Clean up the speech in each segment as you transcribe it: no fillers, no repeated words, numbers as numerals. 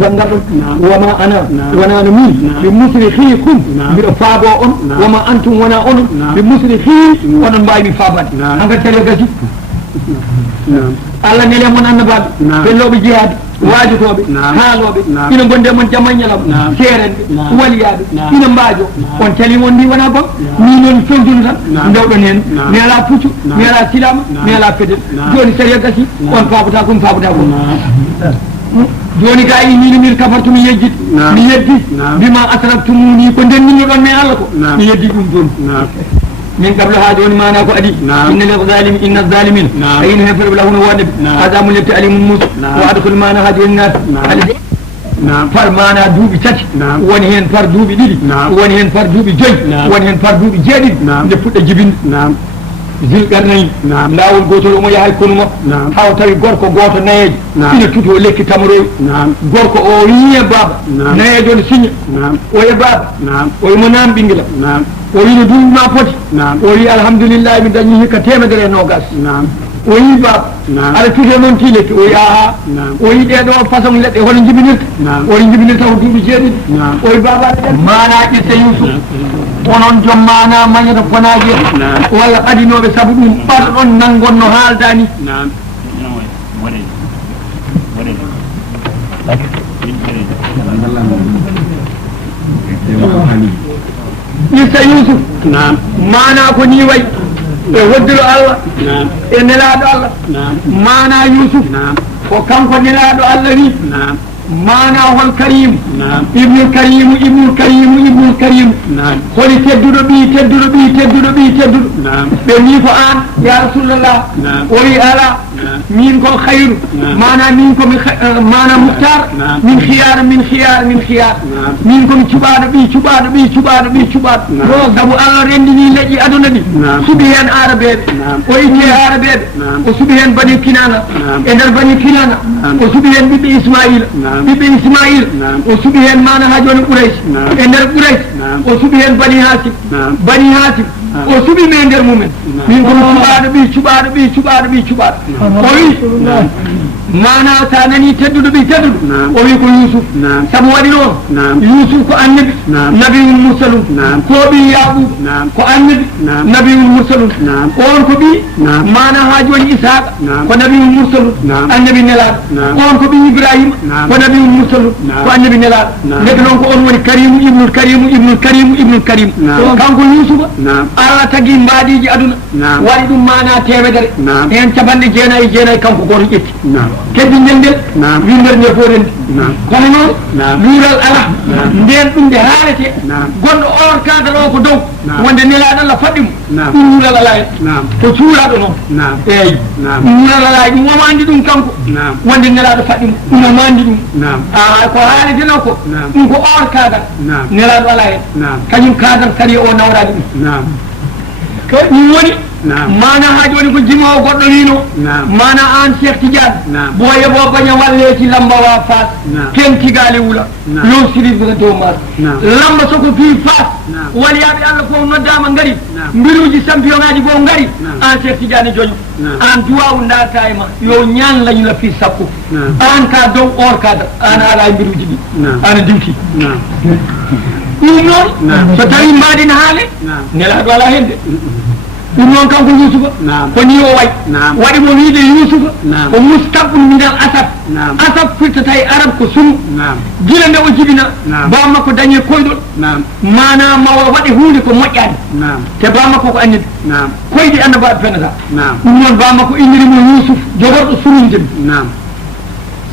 fangaɗon wama ana wonano min ɓe musrihikum mbiɗo faabo on wama antum wona onon ɓe musrihi onon mbawimi faabade hankkadi tele gasi Allah nele mon annabaɓe felloɓe jihaade waajotoɓe haaloɓe ina gonde mon jamañalam seerenɓe waliyaɓe ina mbaajo on cali on ndi wona bon ni noon fondunu tan ndewɗon hen mi ala puccu mi ala silama mi ala fedel joni saria gasi on faabata kom joni ga ini min kafartu mi yejjit mi yeddi bima asraftumuni ko ndennino ɗon me Allah ko mi yeddi ɗum joni من قبل هذا ما ناكو أدي إن الظالم إن الظالمين أين يفرق لهم وانب هذا من يبتعلم موسى وأدخل معنا هذه الناس far mana duuɓi tati woni hen far duuɓi ɗiɗi woni hen far duuɓi joyi woni hen far duuɓi jeeɗiɗi nde fuɗɗa jibinde zilqarnayi laawol gotol omo yahay konumo haw tawi gorko goto nayejo ina tuti o lekki tamaroyi gorko o wiye baba nayejo ne signa o e baba o yimo nam ɓinguelam o wino duuɓi ma poti o wi alhamdoulillahi mi dañi hikka 120 o yi baba aɗa tuti noon ti lekki o wi aha o yi ɗeɗo façon leɗɗe hono jibinirta o yi jibinirta ko duuɓi jeeɗiɗi o wi baba mana ƴette Yusuf onon joom mana mañata fonaji walla ɓadinoɓe saabu ɗum ɓarɗon nangon no haaldani ƴetta Yusuf mana ko ni way e hoddiro Allah e nelaɗo Allah mana Yusuf ko kanko nelaɗo Allah wi mana hol karim ibnul karim holi tedduɗo ɓi ɓe wi ko an ya rasulullah o wi ala min ko khayru mana min ko mana muhtar min khiyar min ko mi cuɓaɗo ɓi sabu Allah rendini leƴƴi aduna ɗi suɓi hen arabeɓe o itte arabeɓe o suɓi hen bani kinana e nder bani kinana o suɓi hen ɓiɓɓe Ismaïla o suɓi hen mana ha joni Quraysh e nder Quraysh o suɓi hen bani Hasim o suɓi me nder mumen min komi cuɓaɗo ɓi o wi mana sa nani tedduɗo o wi ko Yusuf sabu waɗi ɗo Yusuf ko annabi nabiyul mursalun ko ɓi Yaqub ko annabi nabiyul mursalun on ko ɓi mana ha joni Ishaqa ko nabiyul mursalun annabi nelaɗo on ko ɓi Ibrahima ko nabiyul mursalun ko annabi nelaɗo ndeke noon ko on woni karimu ibnul karim kanko Yusufa Allah tagui mbaɗiji aduna waɗi ɗum mana temedere hen capanɗe jeenayyi kanko goto ƴetti keddi ngel windere nde fof rendi kono noon luural ala nden ɗum nde haalete gonɗo or kadal o ko dow wonde nelaɗo Allah faɗɗimo ɗum luural ala en ko cuuraɗo noon eyyi ɗum luural ala ɗum omo andi ɗum kanko wonde nelaɗo faɗɗimo ɗum omo andi ɗum ko haaleteno ko ɗum ko or kadal nelaɗo ala en kañum kadal sari o nawrade ɗum ɗum woni mana ha joni ko jimowo goɗɗo wino mana an Cheikh Tidiane boye bo baña walleti lamba wa Fass kentigale wula yo sirifata dow maɗa lamba soko fi Fass waliyaɓe Allah fof noddama ngari mbiruji champion ngaji fof ngari an Cheikh Tidiane joño an duwawu darta e ma yo ñan lañula fi sappo an ka dow or kada an ala mbiruji ɗi ana diwti ɗum noon so tawi mbaɗin haale nelaɗo ala hen de ɗum noon kanko Yusufa ko ni o way waɗi mo wiide Yusufa ko mustabun minal asab firtata e arab ko sumu gila nde o jibina bammakko dañe koyɗol mana mawa waɗi hunde ko moƴƴani te bammakko ko annibi koyɗi annabaɓe fenata ɗum noon bammakko innirimo Yusuf jogorɗo surundemi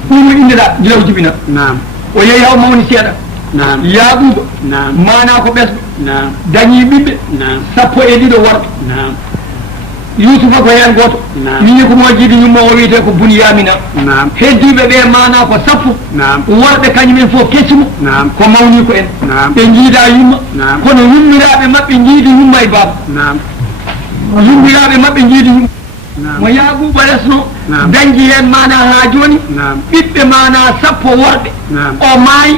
ɗum mo inneɗa gila o jibina o yeehi haw mawni seeɗa Yaquba mana ko ɓesɗo dañi ɓiɓɓe 12 worɓe Yusufa ko hen goto wini ko moƴƴiɗi yumma o wiyete ko Bunyamina heddiɓe ɓe mana ko 10 worɓe kañumen fof keccimo ko mawni ko en ɓe jiida yumma kono yummiraɓe mabɓe jiidi yumma e baba yummiraɓe mabɓe jiidi yumma mo Yaquba resno dañji hen mana ha joni ɓiɓɓe mana 10 worɓe o maayi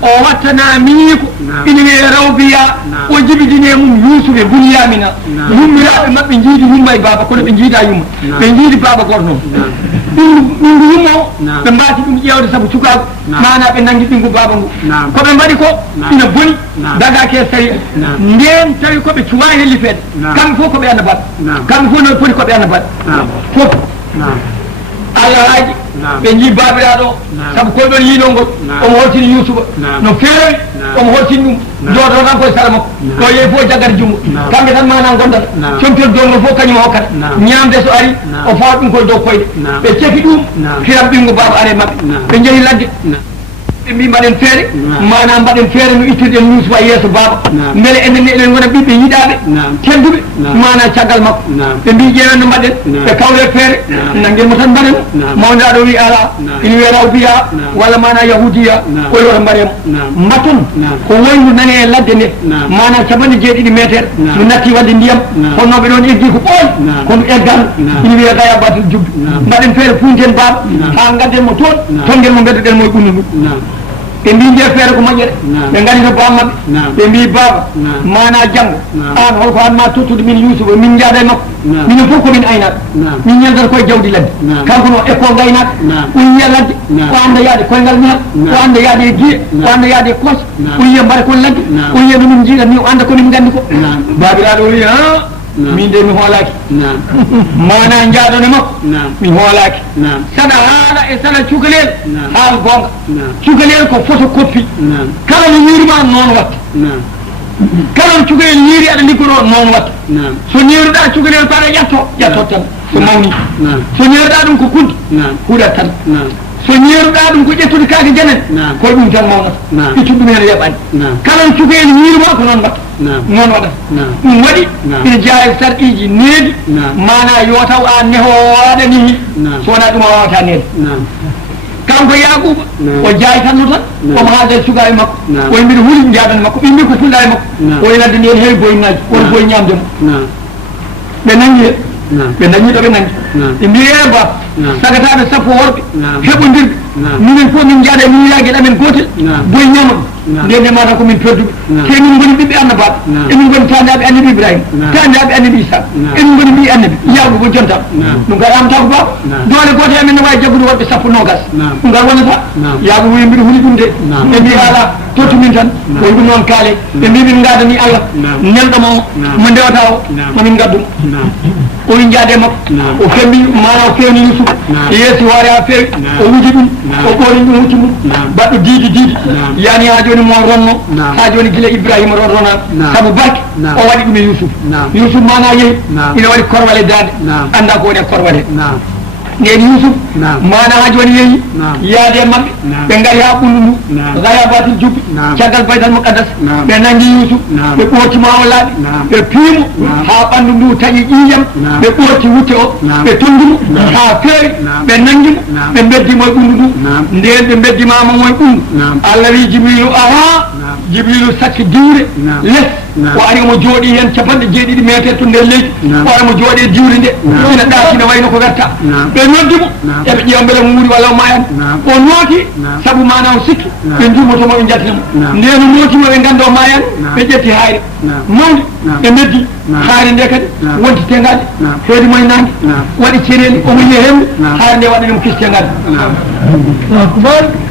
o wattana miiko ina wiye Rawbiya o jibidine mum Yusuf e Bunyamina yummiraɓe mabɓe jiidi yumma e baba kono ɓe jiida yumma ɓe jiidi baba goto noon ɗum yummo ɓe mbati ɗum ƴewde saabu cukago mana ɓe nangi ɗingu baba ngu koɓe mbaɗi ko ina boni dagake sari nden tawi koɓe cuwa hellifede kamɓe fof koɓe annabaɓe kamɓe fof no poti koɓe annabaɓe fof Allah haaji ɓe jii babiraɗo saabu koyɗon yiino ngol omo holtini Yousuba no feewi omo holtini ɗum jooɗo tan koye sara makko o yeeyi fof jaggata jumgo kamɓe tan mana gondata comtel dongo fof kañum hokkata ñamde so ari o fawa ɗum koye dow koyɗe ɓe cefi ɗum hiram ɓingo baba are mabɓe ɓe jeehi ladde ɓe mbi mbaɗen feere mana mbaɗen feere no ittirɗen Yousuba yeeso baba beele enen eɗen gona ɓiɓɓe yiiɗaɓe tedduɓe mana caggal makko ɓe mbi ƴeewen no mbaɗen ɓe kawle feere nanguenmo tan mbaɗen mawdaɗo wi ala ina wiya rawbiya walla mana yahudiya koye woto mbaɗemo mbaton ko woyndu nani e ladde nde mana 90 métre no natti wadde ndiyam honnoɓe ɗon eggi ko ɓooy kono eggan ina wiya gaya batul jubbi mbaɗen feere punten baba ha gadden mo toon tonguel mo beddoɗen moye ɓunnu ɗum ɓe mbi nde feere ko moƴƴere ɓe ngari no bammaɓe ɓe mbi baba mana janggo an holko anma tottude min Yousuba min jaada e makko minen fof komin aynaɓe min ñaldata koye jawdi ladde kanko no école gaynaɓe o yiya ladde o anda yaade koyngal mihal o anda yaade e guiye o anda yaade e koos o yiya mbara kon ladde o yiya no min jiiɗat ni o anda komin gandi ko babiraɗo o wi min de mi hoolaki mana jaaɗone makko mi hoolaki saɗa haala e saɗa cukalel haal gonga cukalel ko photocopie kala no yiirima noon watta kala no cukalel yiiri aɗa liggoɗo noon watta so ñeeruɗa cukalel ko aɗa ƴattot tan so mawni so ñeeruɗa ɗum ko kunti huuɗat tan so ñeeruɗa ɗum ko ƴettude kaake janen koye ɗum tan mawnata iccu ɗum hen yaɓani kala no cukalel yiirima ko noon watta noon waɗata ɗum waɗi ina jeeya e sarɗiji needi mana yo taw a nehowaɗa ni so wona ɗum a wawata neede kanko Yakuba o jaay tan no tan omo haaldal suga e makko o mbiɗa huuli jaadane makko ɓe mbi ko fulla e makko o ladde ndi en heewi boyinaji woto boyi ñamdemo ɓe nangi ɓe dañiɗo ɓe nangi ɓe mbi e ba sagataɓe sappo worɓe heɓodirɓe minen fof min jaaɗa min yague ɗamen gotel boyi ñama ɗum nde ndemata komin perduɓe te min goni ɓiɓɓe annabaɓe emin goni tandaɓe annabi Ibrahima tandaɓe annabi Isa emin goni mbi annabi yawɓe ko jontam ɗum kadi amata ko baba dole goto amen ne wawi jaggude woɓɓe sappo nogas ɗum kadi wonata yaaɓe wi mbiɗa huuli ɗum de ɓe mbi ala tottu min tan o ɗum noon kaale ɓe mbi min gadani Allah nelɗomo mo ndewata o momin gaddumo o wi jaade makko o fembi mana o fewni Yousuba yeesi hoore ha feewi o wuji ɗum o ɓooni ɗum wucci mum baɗɗo diidi yani ha joni mo ronno ha joni guila Ibrahima ronrona saabu barke o waɗi ɗum e Yousuba mana yeehi ina waɗi korwal e dande anda ko woni e korwal he nden Yousuba mana ha joni yeehi yaade e mabɓe ɓe gari ha ɓullu ndu gayabatil jubbi caggal baytal muqaddas ɓe nangi Yousuba ɓe ɓoortima o laaɓi ɓe piimo ha ɓandu ndu taƴi ƴiiyam ɓe ɓoorti wutte o ɓe tondimo ha feewi ɓe nangimo ɓe beddimo e ɓundu ndu nden ɓe beddimama moye ɓundu Allah wi Jibrilu aha Jibrilu sakki diwre less o ari omo jooɗi hen 70 métre to nder leydi o ari omo jooɗi e diwre nde ina ɗaakina wayno ko werta ɓe noddimo eɓe ƴeewa beele mo wuuri walla o mayani o nooti saabu mana o sikki ɓe jummotomo ɓe jaltinamo nden o nootimo ɓe ganda o mayani ɓe ƴetti hayre mawde ɓe meddi hayre nde kadi wonti tengaɗe heedi moye nangue waɗi cereli omo yiya hemde hayre nde waɗanimo kistengade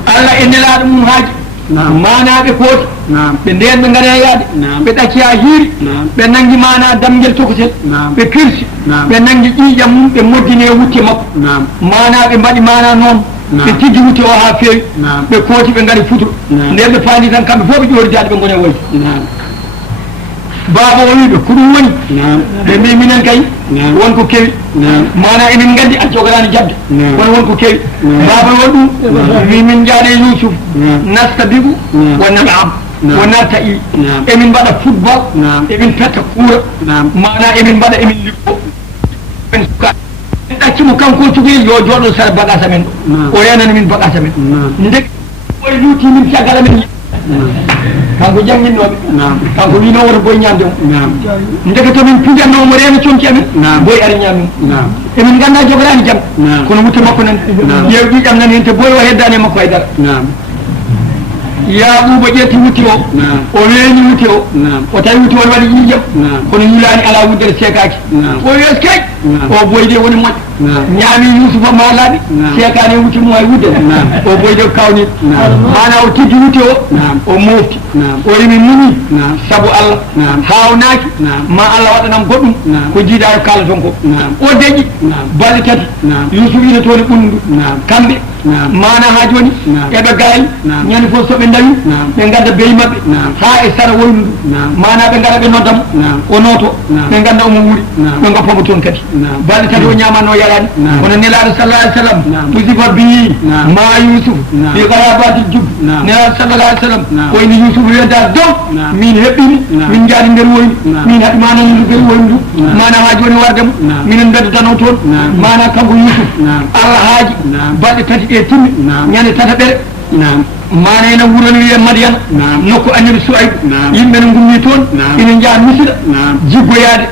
Allah e nelaɗo mum haaji manaɓe kooti ɓe nden ɓe gaare yaade ɓe ɗacci ha hiiri ɓe nangi mana damguel tokotel ɓe kirsi ɓe nangi ƴiiƴam mum ɓe moddine wutte makko mana ɓe mbaɗi mana noon ɓe tiggi wutte o ha feewi ɓe kooti ɓe gaari futuro nden ɓe paandi tan kamɓe fof ɓe ƴooridaade ɓe gone woyde baba o wiɓe ko ɗum woni ɓe mbi minen kay wonko kewi mana emin gandi a jogalani jabde kono wonko kewi baba o ɗum wi min jaaɗe Yousuba nasta bigu wonnami am wona taƴi emin mbaɗa football emin petta kuura mana emin mbaɗa emin liggo en suka en ɗaccimo kanko cukoyel yo jooɗo sara bagage amen ɗo o yanani min bagage amen ndek oye luuti min caggal amen kanko jangguinnoɓe kanko wino woto boy ñamde mo ndeke tomin pijannomo reeno conki amen boy ari ñamimo emin ganda jogorani jam kono wutte makko nan ƴeew ƴiƴam nan hen te boy o heddani e makko haydara Yaquba ƴetti wutti o o weeñi wutti o tawi wutti on waɗi ƴiƴam kono yulani ala wuddere sekaki o wiyes kay o boyde woni moƴƴo ñaami yusufa malaɗi sekani wuti mo ay wudde o boyde kawni mana o tiggi wuti o mofti o yimi muni saabu allah hawnaki ma allah waɗanam goɗɗum ko jiiɗa e kala ton ko o deƴƴi balɗe tati yusuf ina tooni ɓunndu kamɓe mana ha joni eɓe garay ñande fof soɓe dawi ɓe gadda beyi mabɓe ha e sara woyndu mana ɓe gara ɓe noddamo o noto ɓe ganda omo wuuri ɓe goppomo toon kadi balɗe tati o ñamanno yarani kono nelaɗo sallah alih sallam musifa bi ma yusuf bi garabati jub nelaɗo sallallah alih sallam koyni yusuf wedda dow min heɓɓimo min jaadi nder woyni min haɗi mana ndu nder woyndu mana ha joni wardemo minen beddano toon mana kanko yusuf allah haaji balɗe tati ɗe timmi ñande tataɓere mana ene wuurani wiye madiana nokku annabi souayb yimɓe ne gummi toon ina jaa misira jiggoyade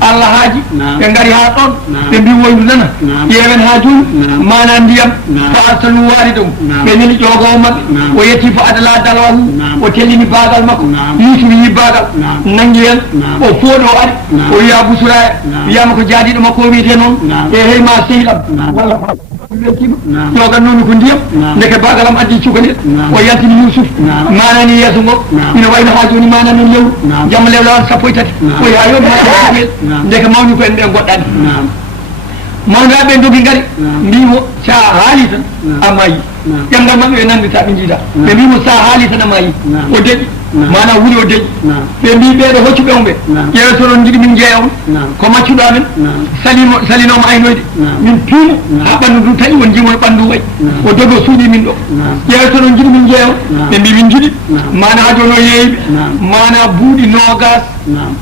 allah haaji ɓe gaari ha ɗon ɓe mbi woydu nana ƴeewen ha joni mana ndiyam fa arsalnu waridahum ɓe neli ƴogowo mabɓe o yetti fo adala dalwahu o tellini bagal makko yusuf yi bagal nangi hen o fooɗo ari o wiya busura wiyama ko jaadiɗo makko o wiyete noon e heyma sehilab walla ƴogan noon ko ndiyam ndeke bagalam addi cukalel o yaltini yusuf manani yeeso ngo ina wayno ha joni mana noon lewru jamma lewlawan sappo e tati o yaa yomi ha ndeke mawni ko en ɓe goɗɗani mawnaɓe dogi gaari mbimo sa haali tan a mayi ƴamgal maɓɓe ɓe nandita ɓe jiida ɓe mbimo sa haali tan a mayi o deƴƴi mana wuuri o deƴƴi ɓe mbi ɓeɗo hoccuɓe on ɓe ƴeewe soɗon jiiɗi min jeeya on ko maccuɗo amen salinoma aynoyde min piimo ha ɓanndu ndu taƴi on jimono ɓanndu wayi o dogo suuɗi min ɗo ƴeewe soɗon jiiɗi min jeeya on ɓe mbi min jiiɗi mana ha joni o yeeyiɓe mana buuɗi nogas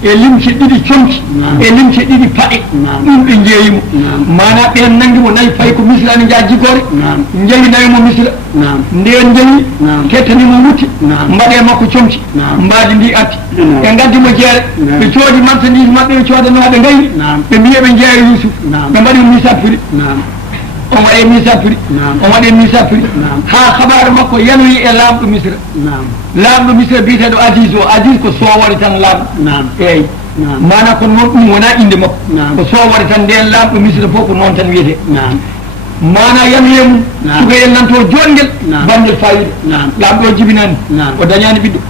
e limce ɗiɗi comci e limce ɗiɗi paɗe ɗum ɓe jeeyimo mana ɓen nanguimo nayi fayi ko misra ne jaa jiggore jeeyi nawimo misra nden jeeyi kettanimo wutti mbaɗe makko comci mbaadi ndi atti ɓe gaddimo jeere ɓe coodi marchandise mabɓe ɓe coodanoɓe gayri ɓe mbiya ɓe jeeya yusuf ɓe mbaɗi misapiri on waɗe misapiri on waɗe misapiri ha habaru makko yanoyi e lamɗo misra lamɗo misra biyeteɗo adis o adis ko sowore tan lamɗo eyyi mana ko noon ɗum wona inde makko ko sowore tan nden lamɗo misra fof ko noon tan wiyete mana yanoye mum sugayel nanto jonguel bandel fayida lamɗo o jibinani o dañani ɓiɗɗo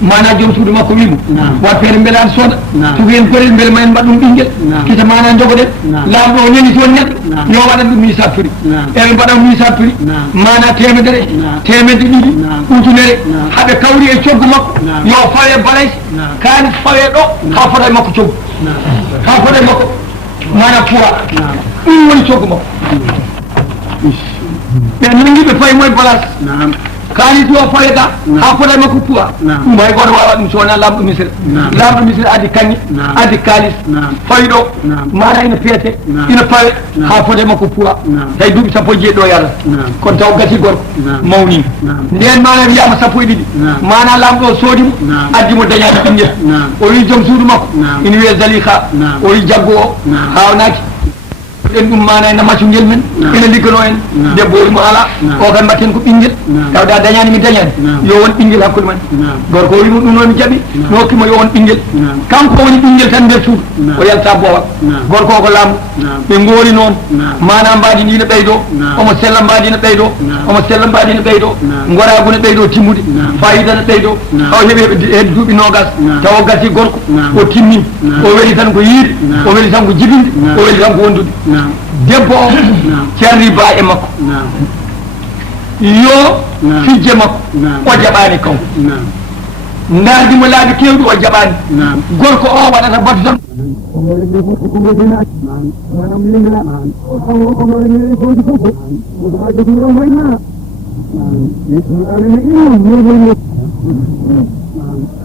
mana joom suudu makko wimo wat feere beeɗa sooda tugoyen korel beele ma en mbaɗ ɗum ɓinguel kita mana jogoɗen lamɗo o neni toon neɗɗo yo waɗan ɗum misapiri eɓe mbaɗan misapiri mana temedere temedde ɗiɗi ujunere haɓe kawri e coggu makko yo fawe balayse kalis fawe ɗo ha fota e makko coggu ha fota e makko mana poids ɗum woni coggu makko ɓe nanguiɓe fayi moye place kalis o fayeta ha fota makko poids ɗum hay goto wawa ɗum sowona lamɗo misra lamɗo misra addi kañƴe addi kalis fayi ɗo mana ina peese ina fawe ha fota makko poids tawi duuɓi sappo e jeeɗiɗo yalata kono taw gasi gorko mawni nden mana wiyama sappo e ɗiɗi mana lamɗo o soodimo addimo dañade ɓinguel o wi joom suudu makko ina wiye zalika o wi jaggo o hawnaki ɗen ɗum mana ena maccungel men ene liggano en debbo mo ala o kam mbatten ko ɓinguel tawda dañani mi dañani yo won ɓinguel hakkude men gorko o wimo ɗum noon mi jaɓi mi hokkimo yo won ɓinguel kanko woni ɓinguel tan nder suudu o yalta boowal gorko o ko lamɗo ɓe goori noon mana mbadi ndi ne ɓeydo omo sella mbadi ne ɓeydo omo sella mbadi ne ɓeydo goragu ne ɓeydo timmude fayida ne ɓeydo haw heeɓi heɓe duuɓi nogas taw o gasi gorko o timmi o weeli tan ko yiide o weeli tan ko jibinde o weeli tan ko wondude debbo o cerri ba e makko yo fijje makko o jaɓani kanko ndardimo laabi kewɗi o jaɓani gorko o waɗata batu tan